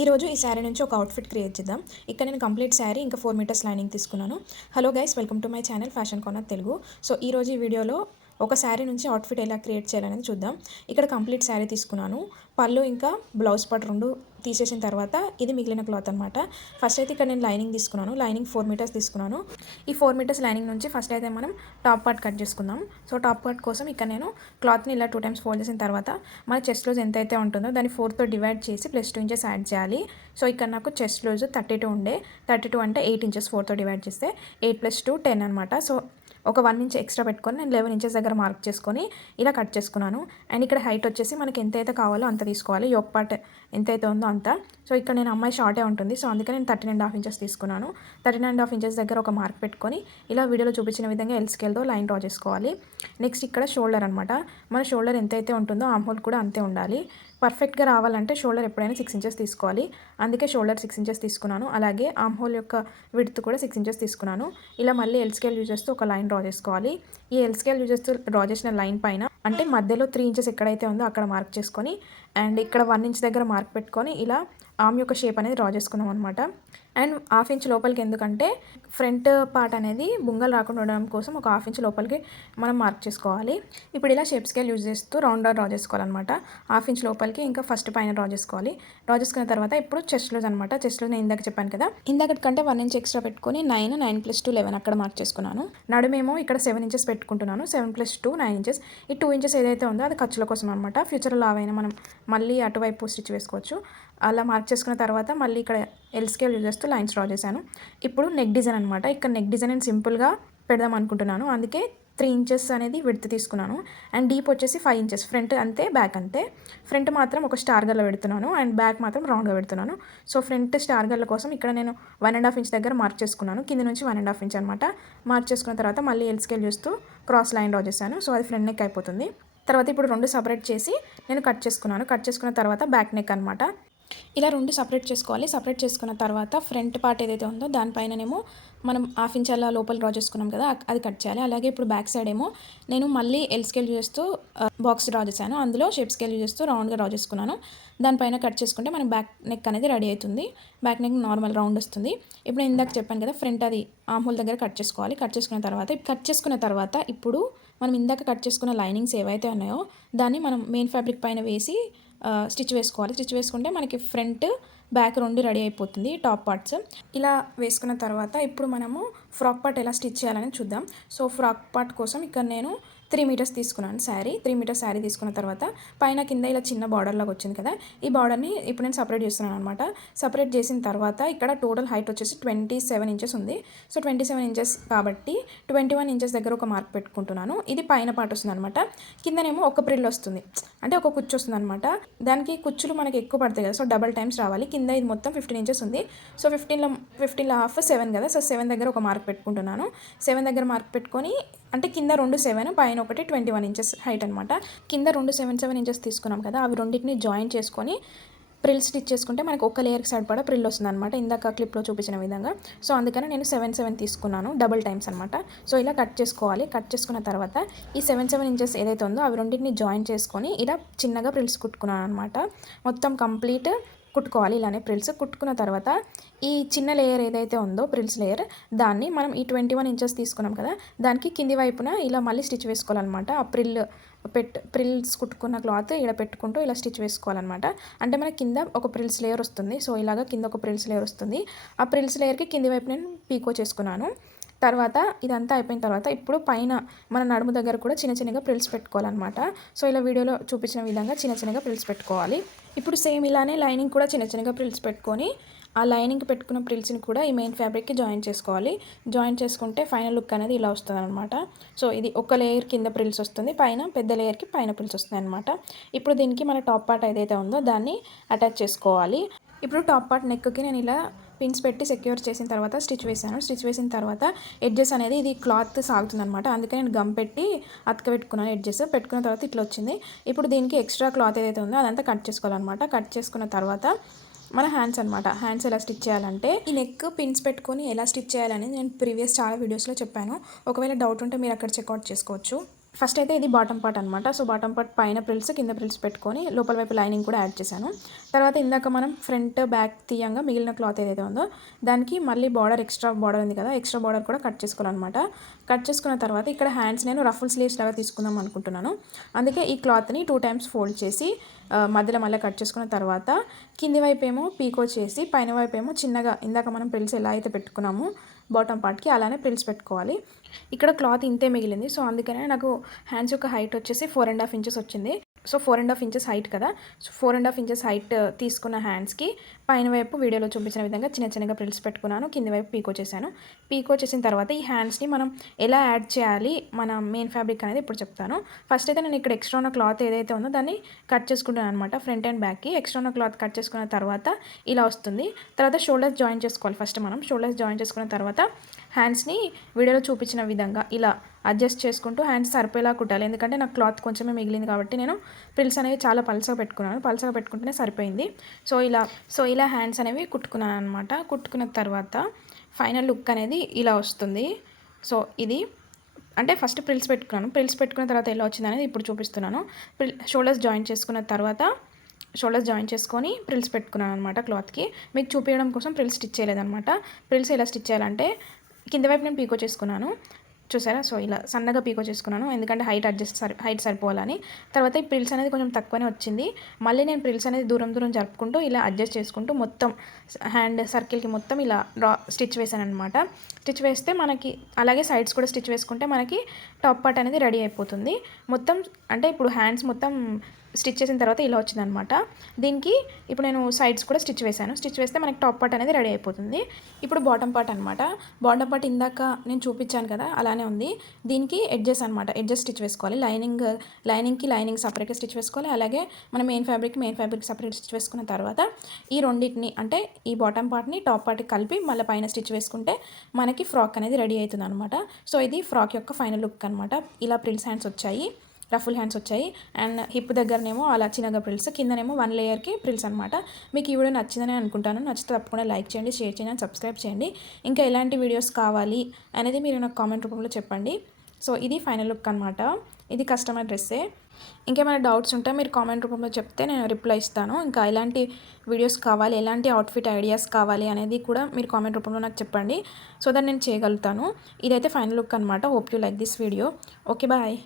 ఈరోజు ఈ శారీ నుంచి ఒక అవుట్ఫిట్ క్రియేట్ చేద్దాం. ఇక్కడ నేను కంప్లీట్ శారీ ఇంకా 4 మీటర్స్ లైనింగ్ తీసుకున్నాను. Hello guys, welcome to my channel fashion corner Telugu. So ఈరోజు ఈ వీడియోలో ఒక శారీ నుంచి అవుట్ఫిట్ ఎలా క్రియేట్ చేయాలనేది చూద్దాం. ఇక్కడ కంప్లీట్ శారీ తీసుకున్నాను. పళ్ళు ఇంకా బ్లౌజ్ పార్ట్ రెండు తీసేసిన తర్వాత ఇది మిగిలిన క్లాత్ అనమాట. ఫస్ట్ అయితే ఇక్కడ నేను లైనింగ్ తీసుకున్నాను. లైనింగ్ 4 మీటర్స్ తీసుకున్నాను. ఈ 4 మీటర్స్ లైనింగ్ నుంచి ఫస్ట్ అయితే మనం టాప్ పార్ట్ కట్ చేసుకుందాం. సో టాప్ పార్ట్ కోసం ఇక్కడ నేను క్లాత్ని ఇలా 2 టైమ్స్ ఫోల్డ్ చేసిన తర్వాత మన చెస్ట్ లూజ్ ఎంత అయితే ఉంటుందో దాన్ని 4తో డివైడ్ చేసి +2 ఇంచెస్ యాడ్ చేయాలి. సో ఇక్కడ నాకు చెస్ట్ లూజ్ 32 ఉండే. 32 అంటే 8 ఇంచెస్ 4తో డివైడ్ చేస్తే 8 + 2 10 అనమాట. సో ఒక 1 ఇంచ్ ఎక్స్ట్రా పెట్టుకొని నేను 11 ఇంచెస్ దగ్గర మార్క్ చేసుకొని ఇలా కట్ చేసుకున్నాను. అండ్ ఇక్కడ హైట్ వచ్చేసి మనకి ఎంతైతే కావాలో అంత తీసుకోవాలి. యోక్ పార్ట్ ఎంతైతే ఉందో అంత. సో ఇక్కడ నేను అమ్మాయి షార్టే ఉంటుంది. సో అందుకే నేను 13.5 ఇంచెస్ తీసుకున్నాను. 13.5 ఇంచెస్ దగ్గర ఒక మార్క్ పెట్టుకొని ఇలా వీడియోలో చూపించిన విధంగా ఎల్ స్కేల్తో లైన్ డ్రా చేసుకోవాలి. నెక్స్ట్ ఇక్కడ షోల్డర్ అనమాట. మన షోల్డర్ ఎంతైతే ఉంటుందో ఆర్మ్ హోల్ కూడా అంతే ఉండాలి. పర్ఫెక్ట్గా రావాలంటే షోల్డర్ ఎప్పుడైనా 6 ఇంచెస్ తీసుకోవాలి. అందుకే షోల్డర్ 6 ఇంచెస్ తీసుకున్నాను. అలాగే ఆర్మ్ హోల్ యొక్క విడ్త్ కూడా 6 ఇంచెస్ తీసుకున్నాను. ఇలా మళ్ళీ ఎల్ స్కేల్ యూజ్ చేస్తూ ఒక లైన్ డ్రా చేసుకోవాలి. ఈ ఎల్ స్కేల్ యూజ్ చేస్తూ డ్రా చేసిన లైన్ పైన అంటే మధ్యలో 3 ఇంచెస్ ఎక్కడైతే ఉందో అక్కడ మార్క్ చేసుకొని అండ్ ఇక్కడ 1 ఇంచ్ దగ్గర మార్క్ పెట్టుకొని ఇలా ఆర్మ్ యొక్క షేప్ అనేది డ్రా చేసుకున్నాం అనమాట. అండ్ 1/2 ఇంచ్ లోపలికి, ఎందుకంటే ఫ్రంట్ పార్ట్ అనేది బుంగలు రాకుండా ఉండడం కోసం ఒక 1/2 ఇంచ్ లోపలికి మనం మార్క్ చేసుకోవాలి. ఇప్పుడు ఇలా షేప్ స్కేల్ యూజ్ చేస్తూ రౌండ్గా డ్రా చేసుకోవాలన్నమాట. 1/2 ఇంచ్ లోపలికి ఇంకా ఫస్ట్ పైన డ్రా చేసుకోవాలి. డ్రా చేసుకున్న తర్వాత ఇప్పుడు చెస్ట్ లూజ్ అనమాట. చెస్ట్ లూజ్ నేను ఇందాక చెప్పాను కదా, ఇందాకటి కంటే 1 ఇంచ్ ఎక్స్ట్రా పెట్టుకొని 9 + 2 11 అక్కడ మార్క్ చేసుకున్నాను. నడుమేమో ఇక్కడ 7 ఇంచెస్ పెట్టుకుంటున్నాను. 7 + 2 9 ఇంచెస్. ఈ 2 ఇంచెస్ ఏదైతే ఉందో అది ఖర్చుల కోసం అనమాట. ఫ్యూచర్లో లావైనా మనం మళ్ళీ అటువైపు స్టిచ్ వేసుకోవచ్చు. అలా మార్క్ చేసుకున్న తర్వాత మళ్ళీ ఇక్కడ ఎల్ స్కేల్ యూజ్ చేస్తూ లైన్స్ డ్రా చేశాను. ఇప్పుడు నెక్ డిజైన్ అనమాట. ఇక్కడ నెక్ డిజైన్ నేను సింపుల్గా పెడదాం అనుకుంటున్నాను. అందుకే 3 ఇంచెస్ అనేది విడ్త్ తీసుకున్నాను. అండ్ డీప్ వచ్చేసి 5 ఇంచెస్. ఫ్రంట్ అంతే, బ్యాక్ అంతే. ఫ్రంట్ మాత్రం ఒక స్టార్ గల్ల పెడుతున్నాను అండ్ బ్యాక్ మాత్రం రౌండ్గా పెడుతున్నాను. సో ఫ్రంట్ స్టార్ గల్ల కోసం ఇక్కడ నేను 1.5 ఇంచ్ దగ్గర మార్క్ చేసుకున్నాను. కింద నుంచి 1.5 ఇంచ్ అనమాట. మార్క్ చేసుకున్న తర్వాత మళ్ళీ ఎల్ స్కేల్ చూస్తూ క్రాస్ లైన్ డ్రా చేశాను. సో అది ఫ్రంట్ నెక్ అయిపోతుంది. తర్వాత ఇప్పుడు 2 సపరేట్ చేసి నేను కట్ చేసుకున్నాను. కట్ చేసుకున్న తర్వాత బ్యాక్ నెక్ అనమాట. ఇలా 2 సపరేట్ చేసుకోవాలి. సపరేట్ చేసుకున్న తర్వాత ఫ్రంట్ పార్ట్ ఏదైతే ఉందో దానిపైననేమో మనం 1/2 ఇంచ్ అలా లోపల డ్రా చేసుకున్నాం కదా, అది కట్ చేయాలి. అలాగే ఇప్పుడు బ్యాక్ సైడ్ ఏమో నేను మళ్ళీ ఎల్ స్కేల్ చేస్తూ బాక్స్ డ్రా చేశాను. అందులో షేప్ స్కేల్ చేస్తూ రౌండ్గా డ్రా చేసుకున్నాను. దానిపైన కట్ చేసుకుంటే మనకి బ్యాక్ నెక్ అనేది రెడీ అవుతుంది. బ్యాక్ నెక్ నార్మల్ రౌండ్ వస్తుంది. ఇప్పుడు నేను ఇందాక చెప్పాను కదా, ఫ్రంట్ అది ఆర్మ్ హోల్ దగ్గర కట్ చేసుకోవాలి. కట్ చేసుకున్న తర్వాత ఇప్పుడు మనం ఇందాక కట్ చేసుకున్న లైనింగ్స్ ఏవైతే ఉన్నాయో దాన్ని మనం మెయిన్ ఫ్యాబ్రిక్ పైన వేసి స్టిచ్ వేసుకోవాలి. స్టిచ్ వేసుకుంటే మనకి ఫ్రంట్ బ్యాక్ 2 రెడీ అయిపోతుంది టాప్ పార్ట్స్. ఇలా వేసుకున్న తర్వాత ఇప్పుడు మనము ఫ్రాక్ పార్ట్ ఎలా స్టిచ్ చేయాలని చూద్దాం. సో ఫ్రాక్ పార్ట్ కోసం ఇక్కడ నేను 3 మీటర్స్ తీసుకున్నాను. 3 మీటర్స్ శారీ తీసుకున్న తర్వాత పైన కింద ఇలా చిన్న బార్డర్ లాగా వచ్చింది కదా, ఈ బార్డర్ని ఇప్పుడు నేను సపరేట్ చేస్తున్నాను అనమాట. సపరేట్ చేసిన తర్వాత ఇక్కడ టోటల్ హైట్ వచ్చేసి 27 ఇంచెస్ ఉంది. సో 27 ఇంచెస్ కాబట్టి 21 ఇంచెస్ దగ్గర ఒక మార్క్ పెట్టుకుంటున్నాను. ఇది పైన పార్ట్ వస్తుంది అనమాట. కిందనేమో ఒక ప్రిల్ వస్తుంది, అంటే ఒక కుచ్చు వస్తుంది అనమాట. దానికి కుచ్చులు మనకి ఎక్కువ పడతాయి కదా, సో డబల్ టైమ్స్ రావాలి. కింద ఇది మొత్తం 15 ఇంచెస్ ఉంది. సో 15 హాఫ్ 7 కదా, సో 7 దగ్గర ఒక మార్క్ పెట్టుకుంటున్నాను. 7 దగ్గర మార్క్ పెట్టుకొని అంటే కింద 2 7 పైన ఒకటి 21 ఇంచెస్ హైట్ అనమాట. కింద 2 7 ఇంచెస్ తీసుకున్నాం కదా, అవి రెండింటిని జాయిన్ చేసుకొని ప్రిల్ స్టిచ్ చేసుకుంటే మనకు ఒక లేయర్కి సరిపడా ప్రిల్ వస్తుంది అనమాట, ఇందాక క్లిప్లో చూపించిన విధంగా. సో అందుకని నేను 7 తీసుకున్నాను, డబుల్ టైమ్స్ అనమాట. సో ఇలా కట్ చేసుకోవాలి. కట్ చేసుకున్న తర్వాత ఈ 7 ఇంచెస్ ఏదైతే ఉందో అవి రెండింటిని జాయిన్ చేసుకొని ఇలా చిన్నగా ప్రిల్స్ కుట్టుకున్నాను అనమాట. మొత్తం కంప్లీట్ కుట్టుకోవాలి ఇలానే ప్రిల్స్. కుట్టుకున్న తర్వాత ఈ చిన్న లేయర్ ఏదైతే ఉందో ప్రిల్స్ లేయర్, దాన్ని మనం ఈ 21 ఇంచెస్ తీసుకున్నాం కదా, దానికి కింది వైపున ఇలా మళ్ళీ స్టిచ్ వేసుకోవాలన్నమాట. ఆ ప్రిల్స్ కుట్టుకున్న క్లాత్ ఇలా పెట్టుకుంటూ ఇలా స్టిచ్ వేసుకోవాలన్నమాట. అంటే మనకి కింద ఒక ప్రిల్స్ లేయర్ వస్తుంది. సో ఇలాగ కింద ఒక ప్రిల్స్ లేయర్ వస్తుంది. ఆ ప్రిల్స్ లేయర్కి కింది వైపు నేను పీకో చేసుకున్నాను. తర్వాత ఇదంతా అయిపోయిన తర్వాత ఇప్పుడు పైన మన నడుము దగ్గర కూడా చిన్నగా ప్రిల్స్ పెట్టుకోవాలన్నమాట. సో ఇలా వీడియోలో చూపించిన విధంగా చిన్నగా ప్రిల్స్ పెట్టుకోవాలి. ఇప్పుడు సేమ్ ఇలానే లైనింగ్ కూడా చిన్నగా ప్రిల్స్ పెట్టుకొని ఆ లైనింగ్ పెట్టుకున్న ప్రిల్స్ని కూడా ఈ మెయిన్ ఫ్యాబ్రిక్కి జాయిన్ చేసుకోవాలి. జాయిన్ చేసుకుంటే ఫైనల్ లుక్ అనేది ఇలా వస్తుంది అనమాట. సో ఇది ఒక లేయర్ కింద ప్రిల్స్ వస్తుంది, పైన పెద్ద లేయర్కి పైన ప్రిల్స్ వస్తుంది అనమాట. ఇప్పుడు దీనికి మన టాప్ పార్ట్ ఏదైతే ఉందో దాన్ని అటాచ్ చేసుకోవాలి. ఇప్పుడు టాప్ పార్ట్ నెక్కి నేను ఇలా పిన్స్ పెట్టి సెక్యూర్ చేసిన తర్వాత స్టిచ్ వేసాను. స్టిచ్ వేసిన తర్వాత ఎడ్జెస్ అనేది ఇది క్లాత్ సాగుతుంది అనమాట, అందుకే నేను గమ్ పెట్టి అతకబెట్టుకున్నాను. ఎడ్జెస్ పెట్టుకున్న తర్వాత ఇట్లా వచ్చింది. ఇప్పుడు దీనికి ఎక్స్ట్రా క్లాత్ ఏదైతే ఉందో అదంతా కట్ చేసుకోవాలన్నమాట. కట్ చేసుకున్న తర్వాత మన హ్యాండ్స్ అనమాట. హ్యాండ్స్ ఎలా స్టిచ్ చేయాలంటే ఈ నెక్ పిన్స్ పెట్టుకొని ఎలా స్టిచ్ చేయాలని నేను ప్రీవియస్ చాలా వీడియోస్లో చెప్పాను. ఒకవేళ డౌట్ ఉంటే మీరు అక్కడ చెక్అవుట్ చేసుకోవచ్చు. ఫస్ట్ అయితే ఇది బాటమ్ పార్ట్ అనమాట. సో బాటమ్ పార్ట్ పైన ప్రిల్స్ కింద ప్రిల్స్ పెట్టుకొని లోపల వైపు లైనింగ్ కూడా యాడ్ చేశాను. తర్వాత ఇందాక మనం ఫ్రంట్ బ్యాక్ తీయంగా మిగిలిన క్లాత్ ఏదైతే ఉందో దానికి మళ్ళీ బార్డర్ ఎక్స్ట్రా బార్డర్ ఉంది కదా, ఎక్స్ట్రా బార్డర్ కూడా కట్ చేసుకోవాలన్నమాట. కట్ చేసుకున్న తర్వాత ఇక్కడ హ్యాండ్స్ నేను రఫుల్ స్లీవ్స్ లాగా తీసుకుందాం అనుకుంటున్నాను. అందుకే ఈ క్లాత్ని 2 టైమ్స్ ఫోల్డ్ చేసి మధ్యలో మళ్ళీ కట్ చేసుకున్న తర్వాత కింది వైపు ఏమో పీకో చేసి పైన వైపు ఏమో చిన్నగా ఇందాక మనం ప్రిల్స్ ఎలా అయితే పెట్టుకున్నామో బాటమ్ పార్ట్కి అలానే ప్రిల్స్ పెట్టుకోవాలి. ఇక్కడ క్లాత్ ఇంతే మిగిలింది. సో అందుకనే నాకు హ్యాండ్స్ యొక్క హైట్ వచ్చేసి 4.5 ఇంచెస్ వచ్చింది. సో 4.5 ఇంచెస్ హైట్ కదా, సో 4.5 ఇంచెస్ హైట్ తీసుకున్న హ్యాండ్స్కి పైన వైపు వీడియోలో చూపించిన విధంగా చిన్న చిన్నగా ప్రిల్స్ పెట్టుకున్నాను. కింది వైపు పీకో చేశాను. పీకో చేసిన తర్వాత ఈ హ్యాండ్స్ని మనం ఎలా యాడ్ చేయాలి మన మెయిన్ ఫ్యాబ్రిక్ అనేది ఇప్పుడు చెప్తాను. ఫస్ట్ అయితే నేను ఇక్కడ ఎక్స్ట్రా ఉన్న క్లాత్ ఏదైతే ఉందో దాన్ని కట్ చేసుకుంటాను అనమాట. ఫ్రంట్ అండ్ బ్యాక్కి ఎక్స్ట్రా ఉన్న క్లాత్ కట్ చేసుకున్న తర్వాత ఇలా వస్తుంది. తర్వాత షోల్డర్స్ జాయిన్ చేసుకోవాలి. ఫస్ట్ మనం షోల్డర్స్ జాయిన్ చేసుకున్న తర్వాత హ్యాండ్స్ని వీడియోలో చూపించిన విధంగా ఇలా అడ్జస్ట్ చేసుకుంటూ హ్యాండ్స్ సరిపోయేలా కుట్టాలి. ఎందుకంటే నాకు క్లాత్ కొంచెమే మిగిలింది కాబట్టి నేను ప్రిల్స్ అనేవి చాలా పల్చగా పెట్టుకున్నాను. పల్చగా పెట్టుకుంటేనే సరిపోయింది. సో ఇలా హ్యాండ్స్ అనేవి కుట్టుకున్నాను అనమాట. కుట్టుకున్న తర్వాత ఫైనల్ లుక్ అనేది ఇలా వస్తుంది. సో ఇది అంటే ఫస్ట్ ప్రిల్స్ పెట్టుకున్నాను. ప్రిల్స్ పెట్టుకున్న తర్వాత ఎలా వచ్చింది అనేది ఇప్పుడు చూపిస్తున్నాను. షోల్డర్స్ జాయిన్ చేసుకున్న తర్వాత షోల్డర్స్ జాయిన్ చేసుకొని ప్రిల్స్ పెట్టుకున్నాను అనమాట. క్లాత్కి మీకు చూపించడం కోసం ప్రిల్స్ స్టిచ్ చేయలేదన్నమాట. ప్రిల్స్ ఎలా స్టిచ్ చేయాలంటే కింద వైపు నేను పీకో చేసుకున్నాను చూసారా. సో ఇలా సన్నగా పీకో చేసుకున్నాను ఎందుకంటే హైట్ సరిపోవాలని. తర్వాత ఈ ప్రిల్స్ అనేది కొంచెం తక్కువనే వచ్చింది. మళ్ళీ నేను ప్రిల్స్ అనేది దూరం జరుపుకుంటూ ఇలా అడ్జస్ట్ చేసుకుంటూ మొత్తం హ్యాండ్ సర్కిల్కి మొత్తం ఇలా స్టిచ్ వేసాను అనమాట. స్టిచ్ వేస్తే మనకి అలాగే సైడ్స్ కూడా స్టిచ్ వేసుకుంటే మనకి టాప్ పార్ట్ అనేది రెడీ అయిపోతుంది. మొత్తం అంటే ఇప్పుడు హ్యాండ్స్ మొత్తం స్టిచ్ చేసిన తర్వాత ఇలా వచ్చిందనమాట. దీనికి ఇప్పుడు నేను సైడ్స్ కూడా స్టిచ్ వేసాను. స్టిచ్ వేస్తే మనకి టాప్ పార్ట్ అనేది రెడీ అయిపోతుంది. ఇప్పుడు బాటమ్ పార్ట్ అనమాట. బాటమ్ పార్ట్ ఇందాక నేను చూపించాను కదా అలానే ఉంది. దీనికి ఎడ్జెస్ అనమాట. ఎడ్జెస్ స్టిచ్ వేసుకోవాలి. లైనింగ్కి లైనింగ్ సపరేట్గా స్టిచ్ వేసుకోవాలి. అలాగే మన మెయిన్ ఫ్యాబ్రిక్ సపరేట్ స్టిచ్ వేసుకున్న తర్వాత ఈ రెండింటిని అంటే ఈ బాటమ్ పార్ట్ని టాప్ పార్ట్కి కలిపి మళ్ళీ పైన స్టిచ్ వేసుకుంటే మనకి ఫ్రాక్ అనేది రెడీ అవుతుంది అనమాట. సో ఇది ఫ్రాక్ యొక్క ఫైనల్ లుక్ అనమాట. ఇలా ప్రిల్స్ హ్యాండ్స్ వచ్చాయి, రఫుల్ హ్యాండ్స్ వచ్చాయి. అండ్ హిప్ దగ్గరనేమో అలా చిన్నగా ప్రిల్స్, కిందనేమో 1 లేయర్కి ప్రిల్స్ అనమాట. మీకు ఈ వీడియో నచ్చిందని అనుకుంటాను. నచ్చితే తప్పకుండా లైక్ చేయండి, షేర్ చేయండి, సబ్స్క్రైబ్ చేయండి. ఇంకా ఎలాంటి వీడియోస్ కావాలి అనేది మీరు నాకు కామెంట్ రూపంలో చెప్పండి. సో ఇది ఫైనల్ లుక్ అనమాట. ఇది కస్టమర్ డ్రెస్సే. ఇంకేమైనా డౌట్స్ ఉంటే మీరు కామెంట్ రూపంలో చెప్తే నేను రిప్లై ఇస్తాను. ఇంకా ఎలాంటి వీడియోస్ కావాలి, ఎలాంటి అవుట్ఫిట్ ఐడియాస్ కావాలి అనేది కూడా మీరు కామెంట్ రూపంలో నాకు చెప్పండి. సో దట్ నేను చేయగలుగుతాను. ఇదైతే ఫైనల్ లుక్ అనమాట. Hope you like this video. Okay bye.